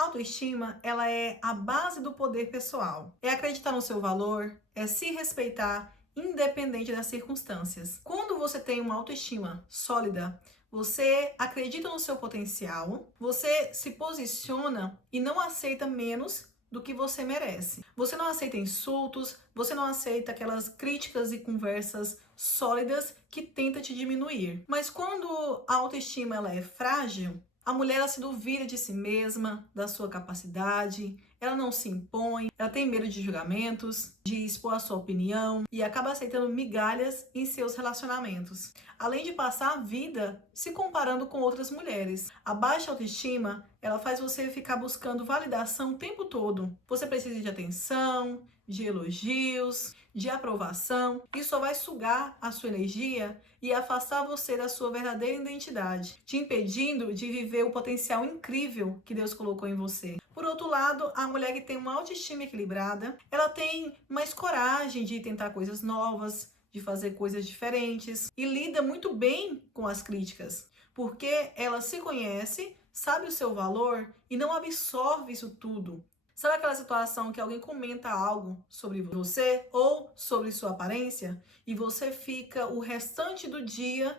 Autoestima, ela é a base do poder pessoal. É acreditar no seu valor, é se respeitar, independente das circunstâncias. Quando você tem uma autoestima sólida, você acredita no seu potencial, você se posiciona e não aceita menos do que você merece. Você não aceita insultos, você não aceita aquelas críticas e conversas sólidas que tentam te diminuir. Mas quando a autoestima ela é frágil, a mulher ela se duvida de si mesma, da sua capacidade, ela não se impõe, ela tem medo de julgamentos, de expor a sua opinião e acaba aceitando migalhas em seus relacionamentos. Além de passar a vida se comparando com outras mulheres. A baixa autoestima, ela faz você ficar buscando validação o tempo todo. Você precisa de atenção, de elogios, de aprovação. Isso só vai sugar a sua energia e afastar você da sua verdadeira identidade, te impedindo de viver o potencial incrível que Deus colocou em você. Por outro lado, a mulher que tem uma autoestima equilibrada, ela tem mais coragem de tentar coisas novas, de fazer coisas diferentes e lida muito bem com as críticas, porque ela se conhece, sabe o seu valor e não absorve isso tudo. Sabe aquela situação que alguém comenta algo sobre você ou sobre sua aparência e você fica o restante do dia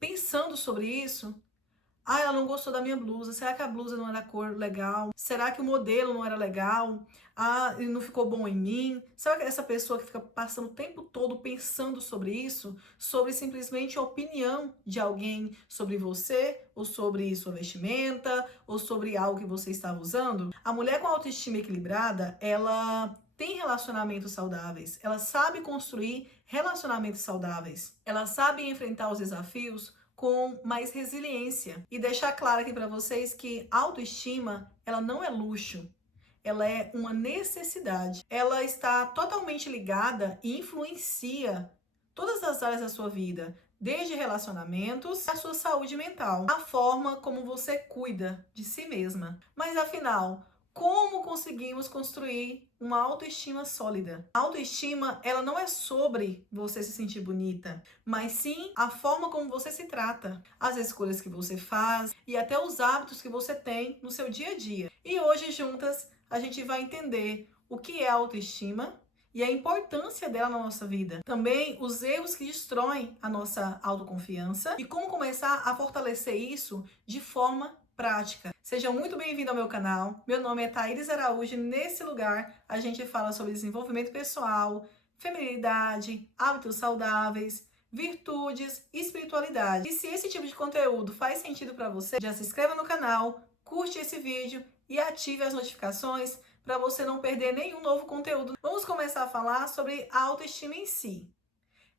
pensando sobre isso? Ah, ela não gostou da minha blusa. Será que a blusa não era cor legal? Será que o modelo não era legal? Ah, ele não ficou bom em mim? Sabe essa pessoa que fica passando o tempo todo pensando sobre isso? Sobre simplesmente a opinião de alguém sobre você, ou sobre sua vestimenta, ou sobre algo que você estava usando? A mulher com autoestima equilibrada, ela tem relacionamentos saudáveis. Ela sabe construir relacionamentos saudáveis. Ela sabe enfrentar os desafios com mais resiliência. E deixar claro aqui para vocês que autoestima, ela não é luxo, ela é uma necessidade. Ela está totalmente ligada e influencia todas as áreas da sua vida, desde relacionamentos à sua saúde mental, a forma como você cuida de si mesma. Mas afinal, como conseguimos construir uma autoestima sólida? A autoestima, ela não é sobre você se sentir bonita, mas sim a forma como você se trata, as escolhas que você faz e até os hábitos que você tem no seu dia a dia. E hoje, juntas, a gente vai entender o que é autoestima e a importância dela na nossa vida. Também os erros que destroem a nossa autoconfiança e como começar a fortalecer isso de forma prática. Seja muito bem-vindo ao meu canal. Meu nome é Thaíris Araújo e nesse lugar a gente fala sobre desenvolvimento pessoal, feminilidade, hábitos saudáveis, virtudes e espiritualidade. E se esse tipo de conteúdo faz sentido para você, já se inscreva no canal, curte esse vídeo e ative as notificações para você não perder nenhum novo conteúdo. Vamos começar a falar sobre a autoestima em si.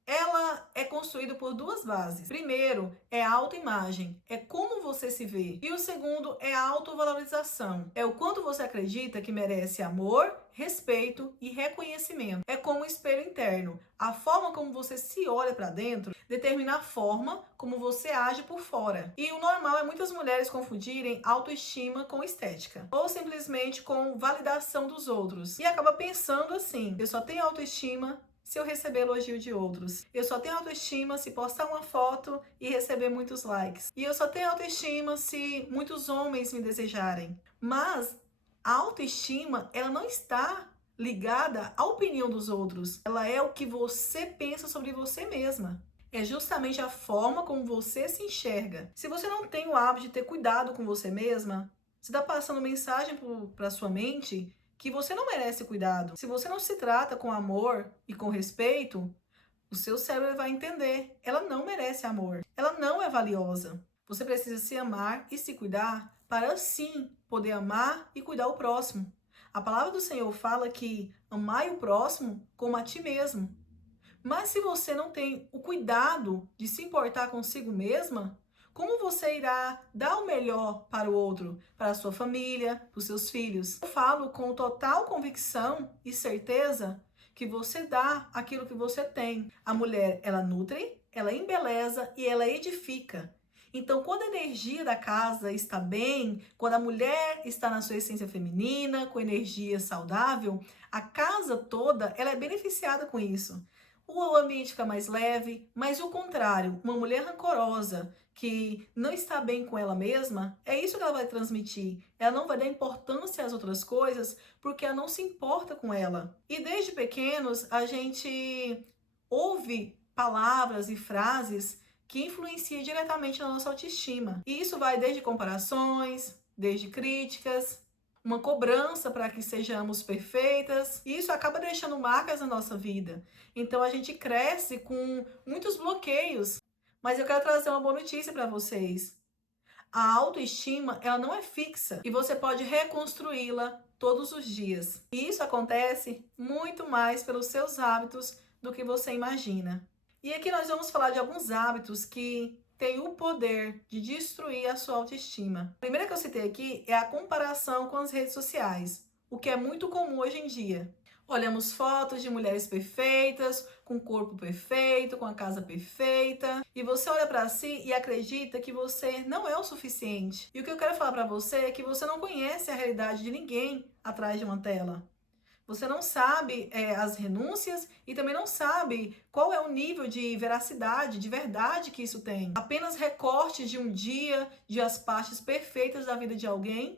Ela é construída por duas bases. Primeiro é a autoimagem, é como você se vê. E o segundo é a autovalorização, é o quanto você acredita que merece amor, respeito e reconhecimento. É como um espelho interno. A forma como você se olha para dentro determina a forma como você age por fora. E o normal é muitas mulheres confundirem autoestima com estética, ou simplesmente com validação dos outros. E acaba pensando assim: eu só tenho autoestima se eu receber elogio de outros. Eu só tenho autoestima se postar uma foto e receber muitos likes. E eu só tenho autoestima se muitos homens me desejarem. Mas a autoestima, ela não está ligada à opinião dos outros. Ela é o que você pensa sobre você mesma. É justamente a forma como você se enxerga. Se você não tem o hábito de ter cuidado com você mesma, você está passando mensagem para sua mente que você não merece cuidado. Se você não se trata com amor e com respeito, o seu cérebro vai entender. Ela não merece amor. Ela não é valiosa. Você precisa se amar e se cuidar para sim poder amar e cuidar o próximo. A palavra do Senhor fala que amai o próximo como a ti mesmo. Mas se você não tem o cuidado de se importar consigo mesma, como você irá dar o melhor para o outro, para a sua família, para os seus filhos? Eu falo com total convicção e certeza que você dá aquilo que você tem. A mulher, ela nutre, ela embeleza e ela edifica. Então, quando a energia da casa está bem, quando a mulher está na sua essência feminina, com energia saudável, a casa toda ela é beneficiada com isso. o ambiente fica mais leve, mas o contrário, uma mulher rancorosa, que não está bem com ela mesma, é isso que ela vai transmitir. Ela não vai dar importância às outras coisas porque ela não se importa com ela. E desde pequenos a gente ouve palavras e frases que influenciam diretamente na nossa autoestima. E isso vai desde comparações, desde críticas, uma cobrança para que sejamos perfeitas, e isso acaba deixando marcas na nossa vida. Então a gente cresce com muitos bloqueios. Mas eu quero trazer uma boa notícia para vocês. A autoestima, ela não é fixa e você pode reconstruí-la todos os dias. E isso acontece muito mais pelos seus hábitos do que você imagina. E aqui nós vamos falar de alguns hábitos que têm o poder de destruir a sua autoestima. A primeira que eu citei aqui é a comparação com as redes sociais, o que é muito comum hoje em dia. Olhamos fotos de mulheres perfeitas, com o corpo perfeito, com a casa perfeita, e você olha para si e acredita que você não é o suficiente. E o que eu quero falar para você é que você não conhece a realidade de ninguém atrás de uma tela. Você não sabe as renúncias e também não sabe qual é o nível de veracidade, de verdade que isso tem. Apenas recortes de um dia, de as partes perfeitas da vida de alguém,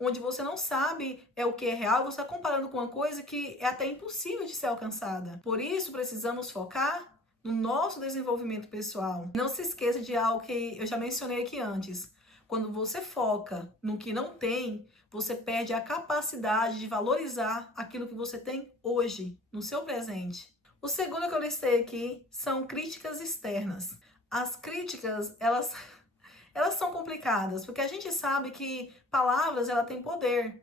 onde você não sabe o que é real, você está comparando com uma coisa que é até impossível de ser alcançada. Por isso, precisamos focar no nosso desenvolvimento pessoal. Não se esqueça de algo que eu já mencionei aqui antes. Quando você foca no que não tem, você perde a capacidade de valorizar aquilo que você tem hoje, no seu presente. O segundo que eu listei aqui são críticas externas. As críticas, elas são complicadas, porque a gente sabe que palavras, ela tem poder.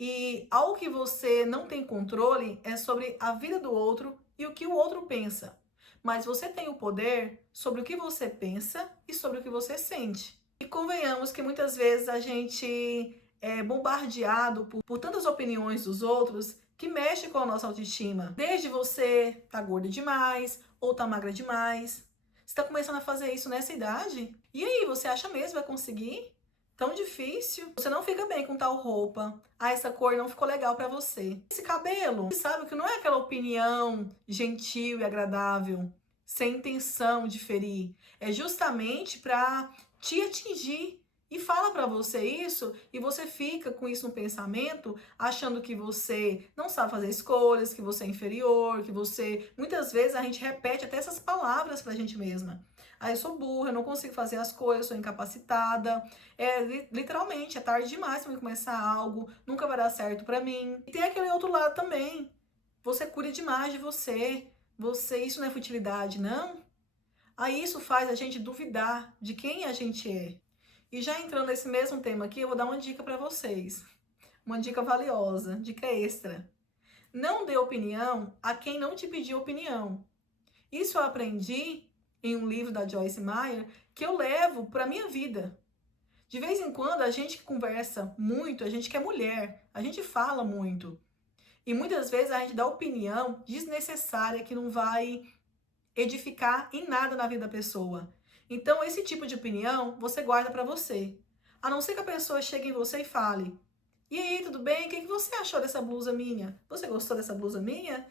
E algo que você não tem controle é sobre a vida do outro e o que o outro pensa. Mas você tem o poder sobre o que você pensa e sobre o que você sente. E convenhamos que muitas vezes a gente é bombardeado por tantas opiniões dos outros que mexe com a nossa autoestima. Desde você tá gorda demais ou tá magra demais. Você tá começando a fazer isso nessa idade? E aí, você acha mesmo que vai conseguir? Tão difícil. Você não fica bem com tal roupa. Ah, essa cor não ficou legal pra você. Esse cabelo, você sabe que não é aquela opinião gentil e agradável, sem intenção de ferir. É justamente pra te atingir. E fala pra você isso e você fica com isso no pensamento, achando que você não sabe fazer escolhas, que você é inferior, que você... Muitas vezes a gente repete até essas palavras pra gente mesma. Ah, eu sou burra, eu não consigo fazer as coisas, sou incapacitada. Literalmente, é tarde demais pra mim começar algo, nunca vai dar certo pra mim. E tem aquele outro lado também. Você cuida demais de você. Isso não é futilidade, não? Aí isso faz a gente duvidar de quem a gente é. E já entrando nesse mesmo tema aqui, eu vou dar uma dica para vocês. Uma dica valiosa, dica extra. Não dê opinião a quem não te pediu opinião. Isso eu aprendi em um livro da Joyce Meyer que eu levo para minha vida. De vez em quando, a gente que conversa muito, a gente que é mulher, a gente fala muito. E muitas vezes a gente dá opinião desnecessária que não vai edificar em nada na vida da pessoa. Então, esse tipo de opinião você guarda para você. A não ser que a pessoa chegue em você e fale: "E aí, tudo bem? O que você achou dessa blusa minha? Você gostou dessa blusa minha?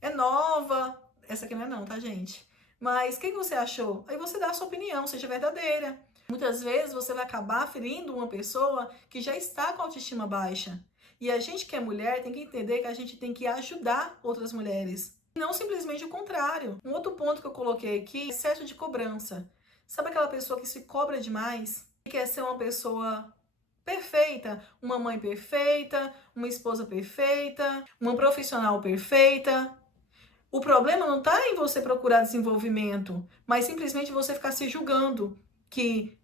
É nova." Essa aqui não é não, tá, gente? Mas o que você achou? Aí você dá a sua opinião, seja verdadeira. Muitas vezes você vai acabar ferindo uma pessoa que já está com a autoestima baixa. E a gente que é mulher tem que entender que a gente tem que ajudar outras mulheres. Não simplesmente o contrário. Um outro ponto que eu coloquei aqui é excesso de cobrança. Sabe aquela pessoa que se cobra demais? Que quer ser uma pessoa perfeita, uma mãe perfeita, uma esposa perfeita, uma profissional perfeita. O problema não está em você procurar desenvolvimento, mas simplesmente você ficar se julgando que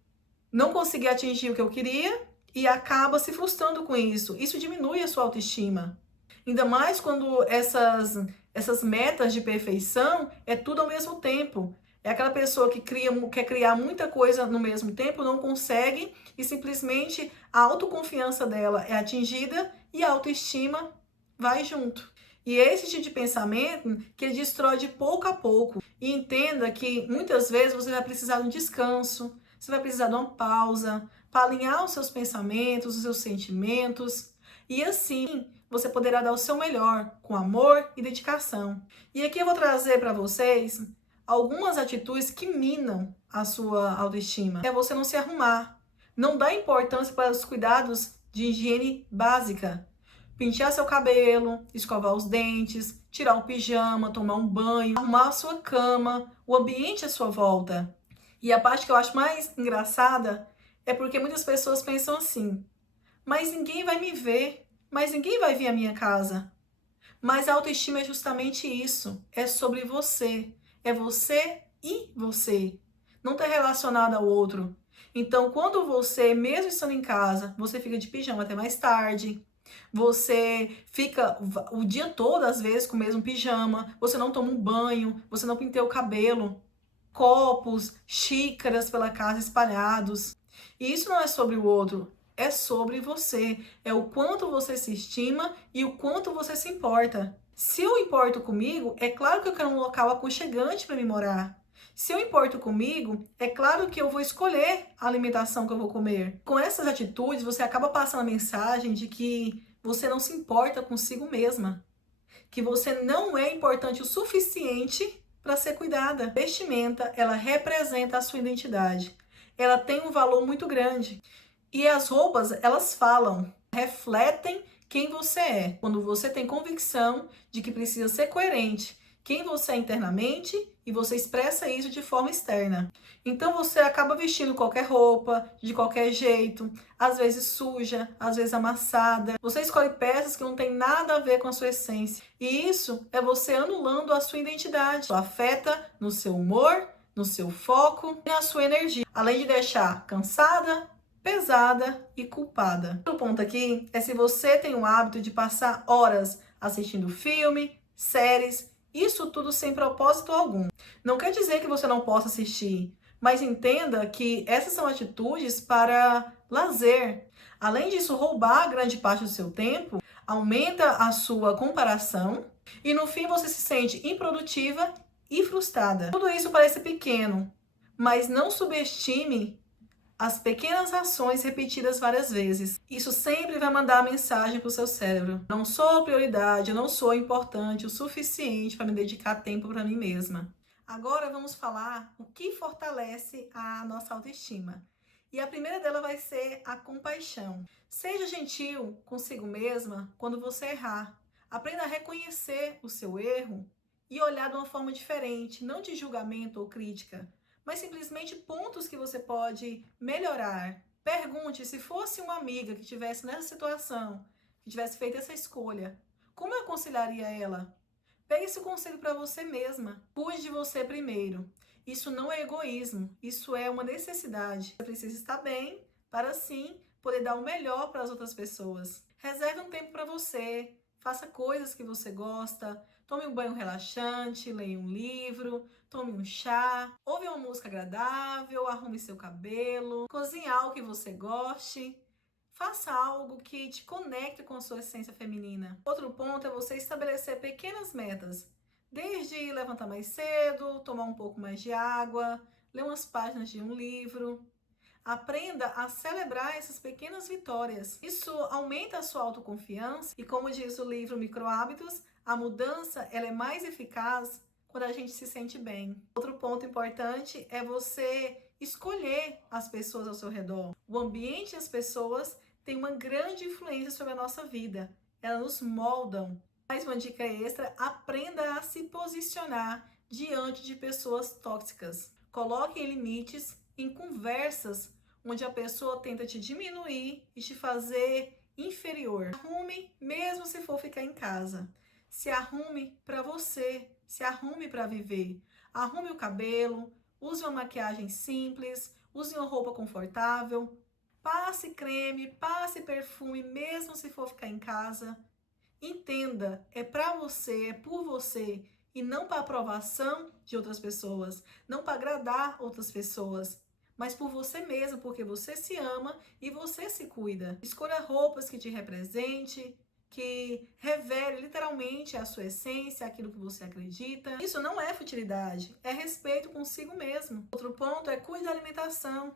não consegui atingir o que eu queria e acaba se frustrando com isso. Isso diminui a sua autoestima. Ainda mais quando essas metas de perfeição é tudo ao mesmo tempo. É aquela pessoa que quer criar muita coisa no mesmo tempo, não consegue e simplesmente a autoconfiança dela é atingida e a autoestima vai junto. E é esse tipo de pensamento que ele destrói de pouco a pouco. E entenda que muitas vezes você vai precisar de um descanso, você vai precisar de uma pausa para alinhar os seus pensamentos, os seus sentimentos. E assim você poderá dar o seu melhor, com amor e dedicação. E aqui eu vou trazer para vocês algumas atitudes que minam a sua autoestima. É você não se arrumar, não dar importância para os cuidados de higiene básica. Pentear seu cabelo, escovar os dentes, tirar o pijama, tomar um banho, arrumar a sua cama, o ambiente à sua volta. E a parte que eu acho mais engraçada é porque muitas pessoas pensam assim: mas ninguém vai me ver, mas ninguém vai vir à minha casa. Mas a autoestima é justamente isso, é sobre você, é você e você, não está relacionado ao outro. Então, quando você, mesmo estando em casa, você fica de pijama até mais tarde, você fica o dia todo, às vezes, com o mesmo pijama, você não toma um banho, você não penteia o cabelo, copos, xícaras pela casa espalhados. E isso não é sobre o outro, é sobre você. É o quanto você se estima e o quanto você se importa. Se eu importo comigo, é claro que eu quero um local aconchegante para me morar. Se eu importo comigo, é claro que eu vou escolher a alimentação que eu vou comer. Com essas atitudes, você acaba passando a mensagem de que você não se importa consigo mesma, que você não é importante o suficiente para ser cuidada. A vestimenta, ela representa a sua identidade. Ela tem um valor muito grande. E as roupas, elas falam, refletem quem você é. Quando você tem convicção de que precisa ser coerente, quem você é internamente, e você expressa isso de forma externa. Então você acaba vestindo qualquer roupa, de qualquer jeito, às vezes suja, às vezes amassada. Você escolhe peças que não tem nada a ver com a sua essência. E isso é você anulando a sua identidade. Isso afeta no seu humor, no seu foco e na sua energia. Além de deixar cansada, pesada e culpada. O ponto aqui é se você tem o hábito de passar horas assistindo filme, séries, isso tudo sem propósito algum. Não quer dizer que você não possa assistir, mas entenda que essas são atitudes para lazer. Além disso, roubar grande parte do seu tempo, aumenta a sua comparação e no fim você se sente improdutiva e frustrada. Tudo isso parece pequeno, mas não subestime as pequenas ações repetidas várias vezes. Isso sempre vai mandar a mensagem para o seu cérebro: não sou prioridade, eu não sou importante o suficiente para me dedicar tempo para mim mesma. Agora vamos falar o que fortalece a nossa autoestima. E a primeira dela vai ser a compaixão. Seja gentil consigo mesma quando você errar. Aprenda a reconhecer o seu erro e olhar de uma forma diferente, não de julgamento ou crítica, mas simplesmente pontos que você pode melhorar. Pergunte: se fosse uma amiga que estivesse nessa situação, que tivesse feito essa escolha, como eu aconselharia ela? Pegue esse conselho para você mesma. Cuide de você primeiro. Isso não é egoísmo, isso é uma necessidade. Você precisa estar bem para assim poder dar o melhor para as outras pessoas. Reserve um tempo para você, faça coisas que você gosta, tome um banho relaxante, leia um livro, tome um chá, ouve uma música agradável, arrume seu cabelo, cozinhe algo que você goste. Faça algo que te conecte com a sua essência feminina. Outro ponto é você estabelecer pequenas metas. Desde levantar mais cedo, tomar um pouco mais de água, ler umas páginas de um livro. Aprenda a celebrar essas pequenas vitórias. Isso aumenta a sua autoconfiança e, como diz o livro Microhábitos, a mudança ela é mais eficaz quando a gente se sente bem. Outro ponto importante é você escolher as pessoas ao seu redor. O ambiente e as pessoas têm uma grande influência sobre a nossa vida. Elas nos moldam. Mais uma dica extra: aprenda a se posicionar diante de pessoas tóxicas. Coloque limites em conversas onde a pessoa tenta te diminuir e te fazer inferior. Arrume, mesmo se for ficar em casa. Se arrume para você, se arrume para viver. Arrume o cabelo, use uma maquiagem simples, use uma roupa confortável, passe creme, passe perfume, mesmo se for ficar em casa. Entenda, é para você, é por você e não para aprovação de outras pessoas, não para agradar outras pessoas, mas por você mesmo, porque você se ama e você se cuida. Escolha roupas que te represente, que revele literalmente a sua essência, aquilo que você acredita. Isso não é futilidade, é respeito consigo mesmo. Outro ponto é cuide da alimentação.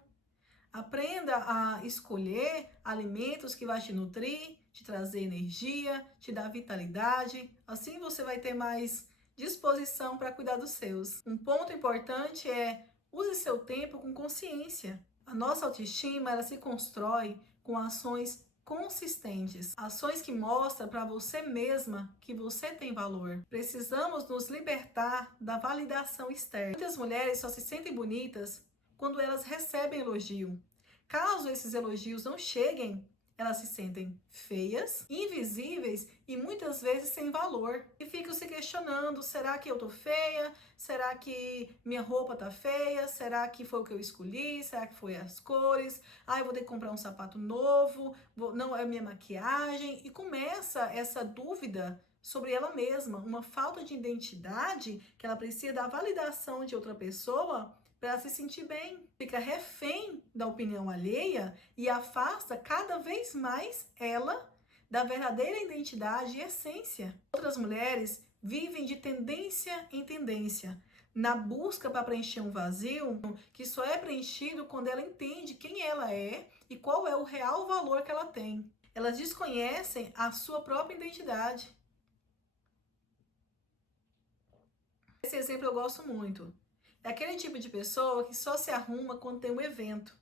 Aprenda a escolher alimentos que vai te nutrir, te trazer energia, te dar vitalidade. Assim você vai ter mais disposição para cuidar dos seus. Um ponto importante é use seu tempo com consciência. A nossa autoestima, ela se constrói com ações consistentes, ações que mostram para você mesma que você tem valor. Precisamos nos libertar da validação externa. Muitas mulheres só se sentem bonitas quando elas recebem elogio. Caso esses elogios não cheguem, elas se sentem feias, invisíveis e muitas vezes sem valor. E ficam se questionando, será que eu tô feia? Será que minha roupa tá feia? Será que foi o que eu escolhi? Será que foi as cores? Ah, eu vou ter que comprar um sapato novo? Não é minha maquiagem? E começa essa dúvida sobre ela mesma, uma falta de identidade que ela precisa da validação de outra pessoa para se sentir bem. Fica refém da opinião alheia e afasta cada vez mais ela da verdadeira identidade e essência. Outras mulheres vivem de tendência em tendência, na busca para preencher um vazio que só é preenchido quando ela entende quem ela é e qual é o real valor que ela tem. Elas desconhecem a sua própria identidade. Esse exemplo eu gosto muito. É aquele tipo de pessoa que só se arruma quando tem um evento,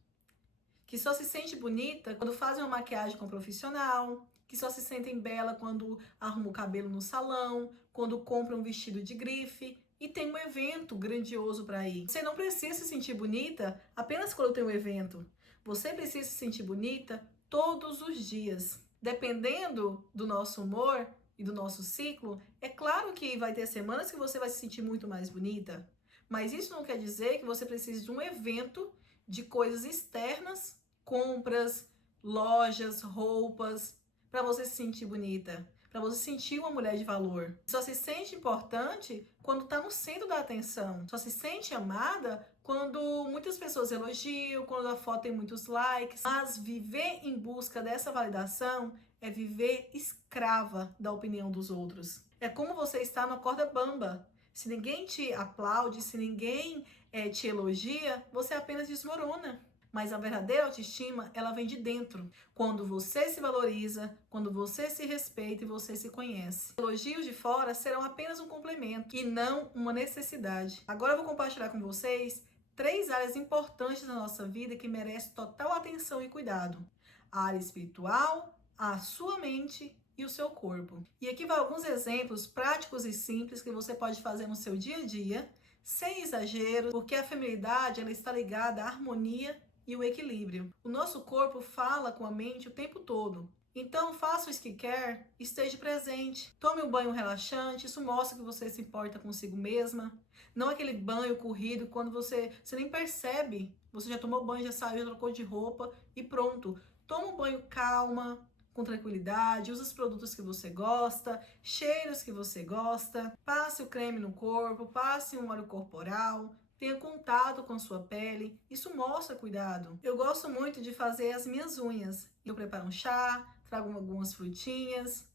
que só se sente bonita quando faz uma maquiagem com um profissional, que só se sentem bela quando arruma o cabelo no salão, quando compra um vestido de grife e tem um evento grandioso para ir. Você não precisa se sentir bonita apenas quando tem um evento. Você precisa se sentir bonita todos os dias. Dependendo do nosso humor e do nosso ciclo, é claro que vai ter semanas que você vai se sentir muito mais bonita. Mas isso não quer dizer que você precise de um evento de coisas externas, compras, lojas, roupas, para você se sentir bonita, para você sentir uma mulher de valor. Só se sente importante quando está no centro da atenção. Só se sente amada quando muitas pessoas elogiam, quando a foto tem muitos likes. Mas viver em busca dessa validação é viver escrava da opinião dos outros. É como você está na corda bamba. Se ninguém te aplaude, se ninguém te elogia, você apenas desmorona. Mas a verdadeira autoestima, ela vem de dentro. Quando você se valoriza, quando você se respeita e você se conhece. Elogios de fora serão apenas um complemento e não uma necessidade. Agora eu vou compartilhar com vocês 3 áreas importantes da nossa vida que merecem total atenção e cuidado. A área espiritual, a sua mente e o seu corpo. E aqui vai alguns exemplos práticos e simples que você pode fazer no seu dia a dia, sem exagero, porque a feminilidade ela está ligada à harmonia e o equilíbrio. O nosso corpo fala com a mente o tempo todo. Então faça o skincare, esteja presente. Tome um banho relaxante, isso mostra que você se importa consigo mesma. Não aquele banho corrido quando você nem percebe. Você já tomou banho, já saiu, já trocou de roupa e pronto. Toma um banho calma, com tranquilidade, use os produtos que você gosta, cheiros que você gosta, passe o creme no corpo, passe um óleo corporal, tenha contato com sua pele, isso mostra cuidado. Eu gosto muito de fazer as minhas unhas. Eu preparo um chá, trago algumas frutinhas,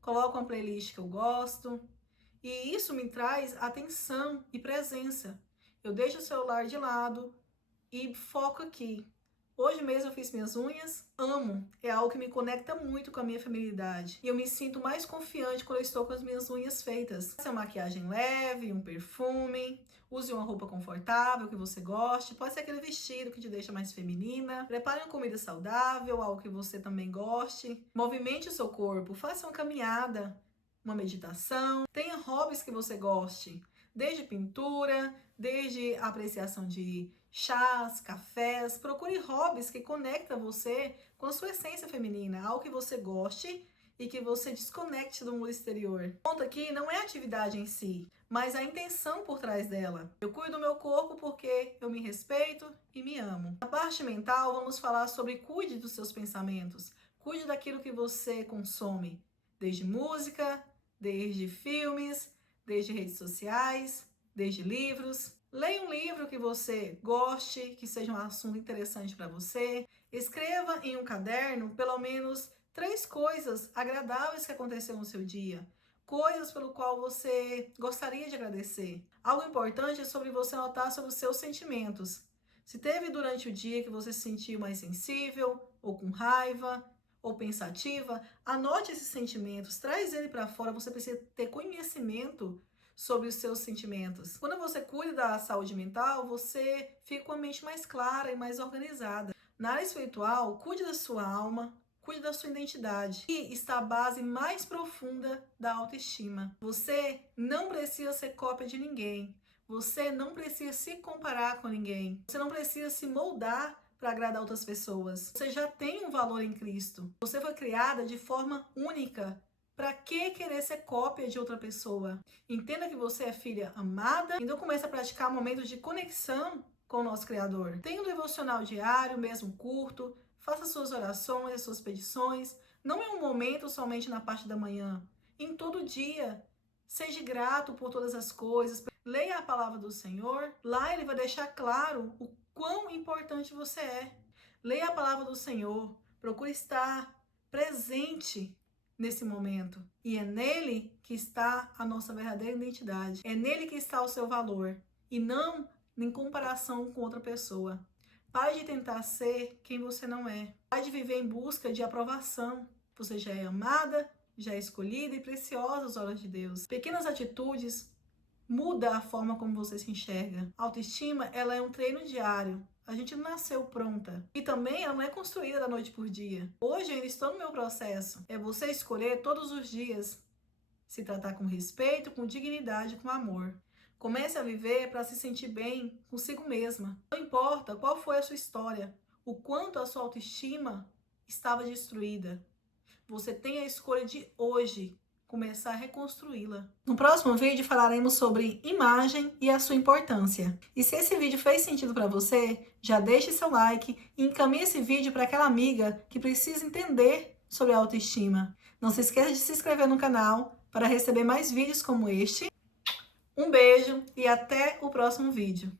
coloco uma playlist que eu gosto e isso me traz atenção e presença. Eu deixo o celular de lado e foco aqui. Hoje mesmo eu fiz minhas unhas, amo, é algo que me conecta muito com a minha feminilidade. E eu me sinto mais confiante quando eu estou com as minhas unhas feitas. Pode ser uma maquiagem leve, um perfume, use uma roupa confortável que você goste, pode ser aquele vestido que te deixa mais feminina. Prepare uma comida saudável, algo que você também goste. Movimente o seu corpo, faça uma caminhada, uma meditação. Tenha hobbies que você goste, desde pintura, desde a apreciação de chás, cafés. Procure hobbies que conectam você com a sua essência feminina, algo que você goste e que você desconecte do mundo exterior. O ponto aqui não é a atividade em si, mas a intenção por trás dela. Eu cuido do meu corpo porque eu me respeito e me amo. Na parte mental, vamos falar sobre cuide dos seus pensamentos. Cuide daquilo que você consome, desde música, desde filmes, desde redes sociais, desde livros. Leia um livro que você goste, que seja um assunto interessante para você. Escreva em um caderno pelo menos 3 coisas agradáveis que aconteceram no seu dia. Coisas pelo qual você gostaria de agradecer. Algo importante é sobre você anotar sobre os seus sentimentos. Se teve durante o dia que você se sentiu mais sensível, ou com raiva, ou pensativa, anote esses sentimentos, traz ele para fora. Você precisa ter conhecimento sobre os seus sentimentos. Quando você cuida da saúde mental, você fica com a mente mais clara e mais organizada. Na área espiritual, cuide da sua alma, cuide da sua identidade. E está a base mais profunda da autoestima. Você não precisa ser cópia de ninguém. Você não precisa se comparar com ninguém. Você não precisa se moldar para agradar outras pessoas. Você já tem um valor em Cristo. Você foi criada de forma única. Para que querer ser cópia de outra pessoa? Entenda que você é filha amada. Então comece a praticar momentos de conexão com o nosso Criador. Tenha um devocional diário, mesmo curto. Faça suas orações, suas petições. Não é um momento somente na parte da manhã. Em todo dia. Seja grato por todas as coisas. Leia a palavra do Senhor. Lá ele vai deixar claro o quão importante você é. Leia a palavra do Senhor. Procure estar presente nesse momento. E é nele que está a nossa verdadeira identidade. É nele que está o seu valor. E não em comparação com outra pessoa. Pare de tentar ser quem você não é. Pare de viver em busca de aprovação. Você já é amada, já é escolhida e preciosa aos olhos de Deus. Pequenas atitudes mudam a forma como você se enxerga. A autoestima, ela é um treino diário. A gente não nasceu pronta. E também ela não é construída da noite por dia. Hoje eu ainda estou no meu processo. É você escolher todos os dias se tratar com respeito, com dignidade, com amor. Comece a viver para se sentir bem consigo mesma. Não importa qual foi a sua história, o quanto a sua autoestima estava destruída. Você tem a escolha de hoje começar a reconstruí-la. No próximo vídeo falaremos sobre imagem e a sua importância. E se esse vídeo fez sentido para você, já deixe seu like e encaminhe esse vídeo para aquela amiga que precisa entender sobre a autoestima. Não se esqueça de se inscrever no canal para receber mais vídeos como este. Um beijo e até o próximo vídeo.